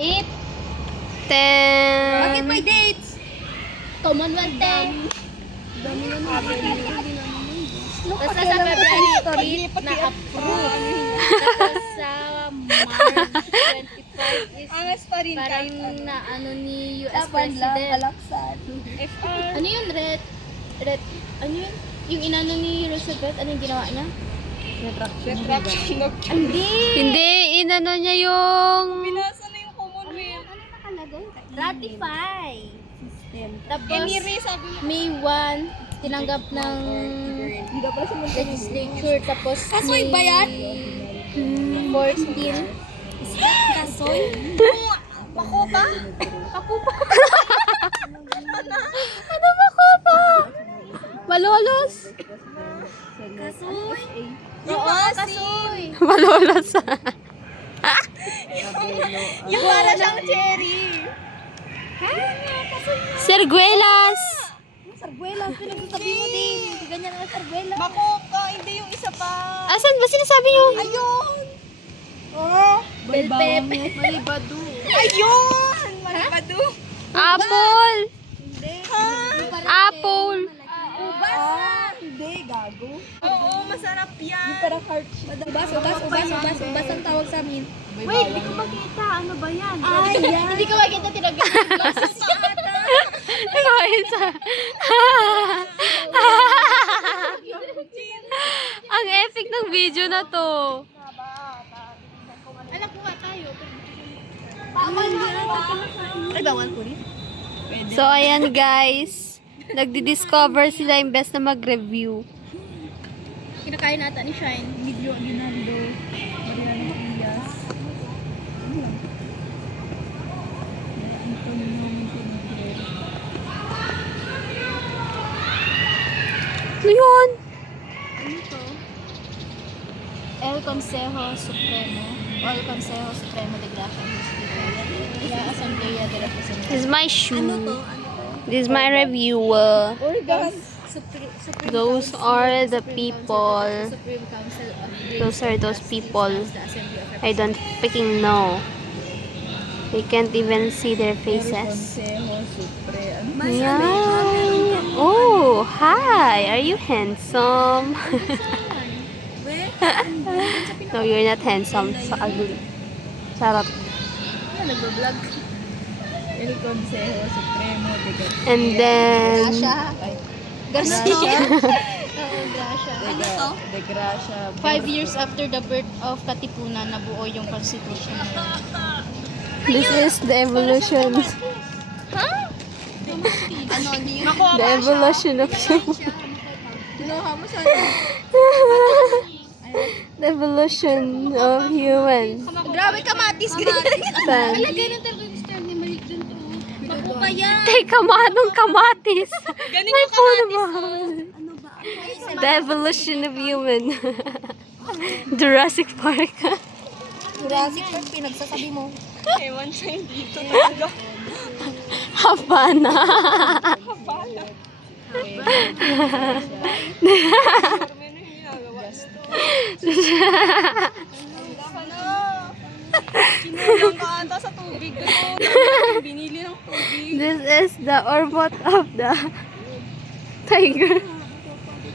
8. 10. Bakit may dates? Commonwealth Day. Dami na namin. Tapos sa February 8 na approve. Tapos sa March 25 is Angas pa rin parang kahit na ano ni US Tapan lang, President. alaksan. Ano yun, Red? Ano yun? Yung inano ni Roosevelt, ano yung ginawa niya? Retraction of Hindi! Hindi, inano niya yung... Binasa na yung Commonwealth. Ano nakalagay? Ratify! System. Tapos, Sabi mo. May 1, tinanggap ng Hindi daw pala siya legislature. Tapos, Kasoy May ba yan? 14. Kasoy? Makopa? Kapupa! Ano ba ko pa? Malolos? Kasoy? Oo, kasoy. Malolos. Yung para siyang cherry. Serguelas. Sarguelas, pinagsasabi mo din. Hindi ganyan ang sarguelas. Makopa, hindi yung isa pa. Asan ba sinasabi niyo? Ayun! Oh! Belpep. Malibado. Ayun! Malibado. Apple. Hindi. Apple. Ubas! Hindi, gago. Oo, masarap yan. Yung parang heart shape. Ubas ang tawag sa amin. Wait, hindi ko makita. Ano ba yan? Ay, yan. Hindi ko makita. Tinagyan ng glasses. Ikaw, isa. Ang epic ng video na to. Alam ko nga tayo. Ay, bawal ko rin. So, ayan guys. Nagdi-discover sila imbes na mag-review. Kinakain nata ni Shine. Video Aguinaldo. Mariano Iyas. Ano yun? Ano to? El Consejo Supremo. O El Consejo Supremo de Gracia y La Asamblea de Representantes. This is my shoe. Ano This is my review. Organs. Supreme Those Council are the of Supreme people. Supreme Council of Great Those are those Trustees people. of the Assembly of I don't freaking know. We can't even see their faces. Consejo Supre. Yeah. Oh, hi. Are you handsome? No, you're not handsome. Sa ugly. Charot. Ano, nagbablog? El Consejo Supremo de Gracia. And then, Garcia. Oo, Gracia. Ano to? De Gracia. 5 years after the birth of Katipunan, nabuo yung constitution. this is the evolution. Ano, hindi yun? The evolution of human. Kinuha mo siya. The evolution of human. Grabe kamatis. Saan? Ganun talaga yung style ni Malik dun to. Makupa yan. Teka, manong kamatis. Galing May yung puno kamatis. ba? The evolution of human. Jurassic Park. Jurassic Park, pinagsasabi mo. Ewan siya hindi dito talaga. Havana. Habala. Kinulang ka ata sa tubig. Binili ng tubig. This is the orbit of the tiger.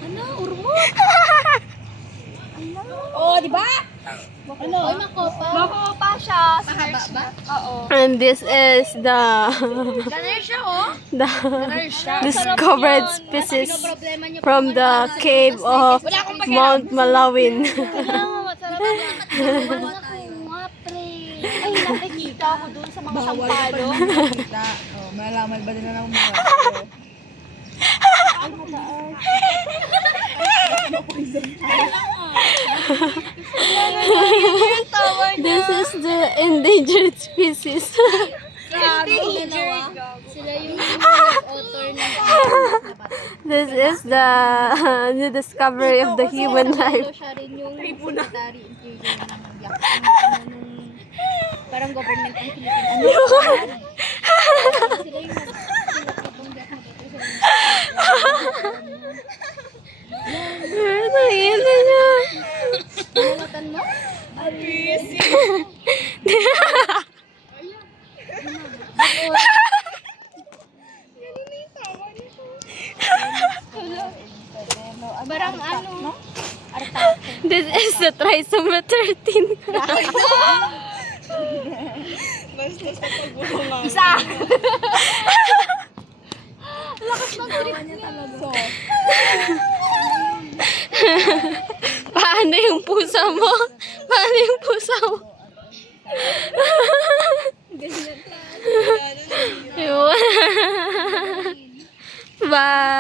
Ano? Urmot? Oo, di ba? Ano? Oy, makopa. Makuha siya. Mahaba ba? Oo. And this is the Ganun siya, oh. the discovered species Problema niya from the cave of Mount Malawin. Masarap yan. Nga, pre. Ay, nakikita ako dun sa mga sampalo. Nakikita. Oh, malaman ba din na lang mga This is the endangered species. Sila yung author ng This is the discovery of the human life. siya rin yung secretary interior ng Yak. Parang government ang Pilipinas. Sila yung nagpapong Yak na dito. Nakikita niya. Nalatan mo? This is the trisomy 13. Basta sa pagbunga. Isa! Lakas ng trip niya talaga. Paano yung pusa mo? Paano yung pusa mo? Yun. Bye.